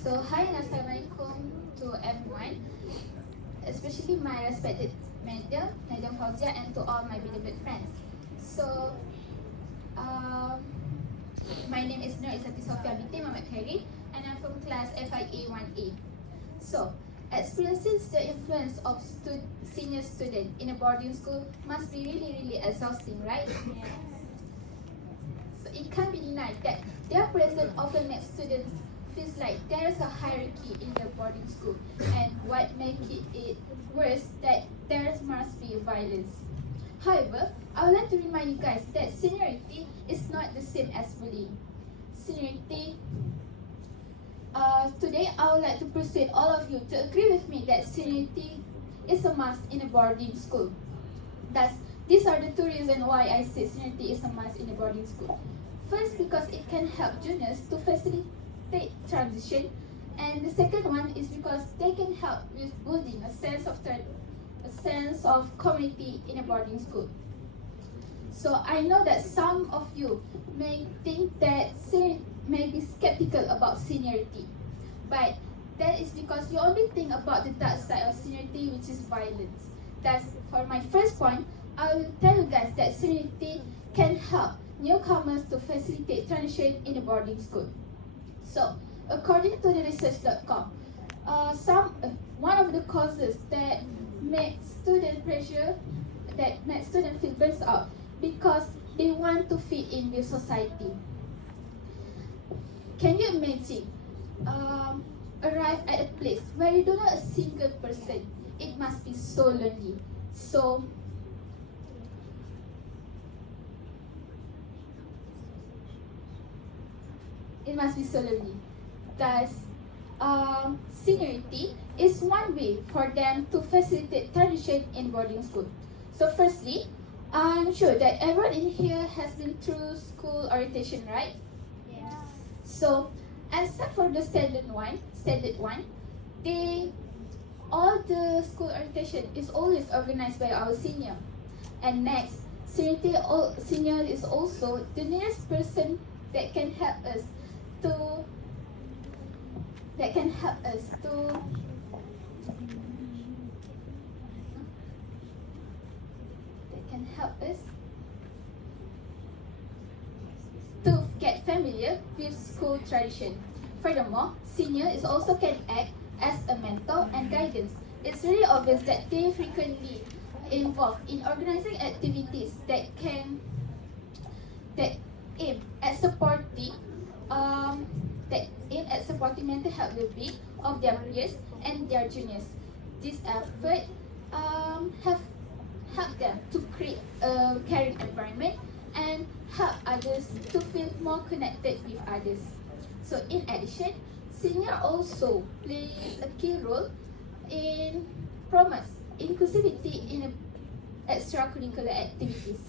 So, hi and assalamualaikum to everyone, especially my respected Madam Fauzia, and to all my beloved friends. So, um, my name is Nur Isati Sofia binti Muhammad Khairi, and I'm from class FIA 1A. So, experiencing the influence of senior student in a boarding school must be really exhausting, right? Yes. So, it can't be denied that their presence often makes students feels like there is a hierarchy in the boarding school, and what makes it worse that there must be violence. However, I would like to remind you guys that seniority is not the same as bullying. Seniority. Today, I would like to persuade all of you to agree with me that seniority is a must in a boarding school. Thus, these are the two reasons why I say seniority is a must in a boarding school. First, because it can help juniors to facilitate transition, and the second one is because they can help with building a sense of community in a boarding school. So I know that some of you may think that may be skeptical about seniority, but that is because you only think about the dark side of seniority, which is violence. Thus, for my first point, I will tell you guys that seniority can help newcomers to facilitate transition in a boarding school. So, according to the research.com, one of the causes that make student feel burnt out because they want to fit in with society. Can you imagine arrive at a place where you don't know a single person? It must be so lonely. So it must be so lonely. Thus, seniority is one way for them to facilitate transition in boarding school. So firstly, I'm sure that everyone in here has been through school orientation, right? Yes. So, except for the standard one, all the school orientation is always organized by our senior. And next, senior is also the nearest person that can help us to get familiar with school tradition. Furthermore, senior is also can act as a mentor and guidance. It's really obvious that they frequently involved in organizing activities that aim at supporting mental health well-being of their peers and their juniors. This effort have helped them to create a caring environment and help others to feel more connected with others. So in addition, senior also plays a key role in promotes inclusivity in extracurricular activities.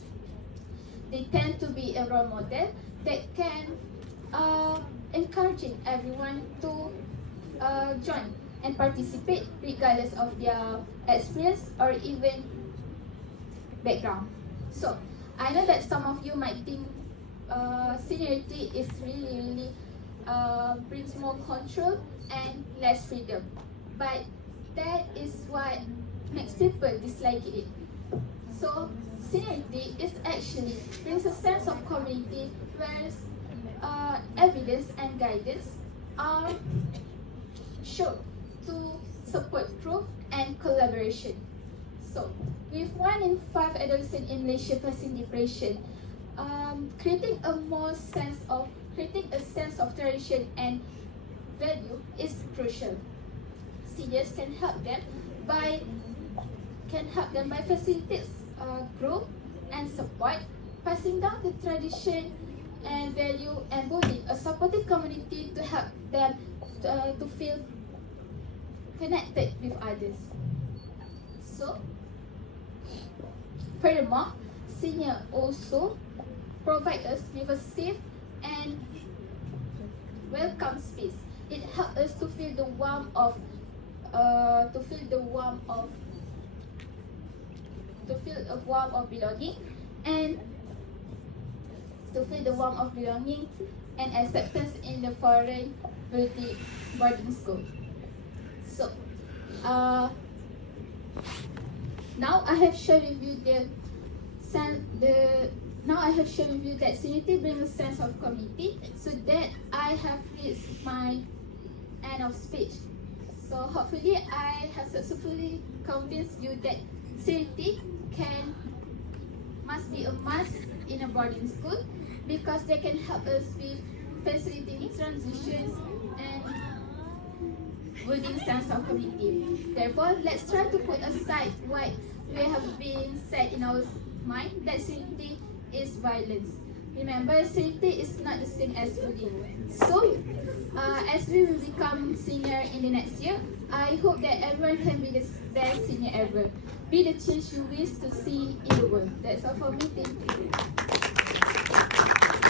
They tend to be a role model that can encouraging everyone to join and participate regardless of their experience or even background. So I know that some of you might think seniority is really brings more control and less freedom, but that is what makes people dislike it. So seniority is actually brings a sense of community where evidence and guidance are shown to support growth and collaboration. So, with 1 in 5 adolescents in Malaysia facing depression, creating a sense of tradition and value is crucial. Seniors can help them by facilitating growth and support, passing down the tradition and value, and building a supportive community to help them to feel connected with others. So, furthermore, senior also provide us with a safe and welcome space. It helps us to feel the warmth of belonging and to feel the warmth of belonging and acceptance in the foreign beauty boarding school. So, now I have shared with you that Seniority brings a sense of community. So that I have reached my end of speech. So hopefully I have successfully convinced you that Seniority must be a must in a boarding school, because they can help us with facilitating transitions and building sense of community. Therefore, let's try to put aside what we have been said in our mind, that Seniority is violence. Remember, Seniority is not the same as bullying. So, as we will become senior in the next year, I hope that everyone can be the best senior ever. Be the change you wish to see in the world. That's all for me. Thank you.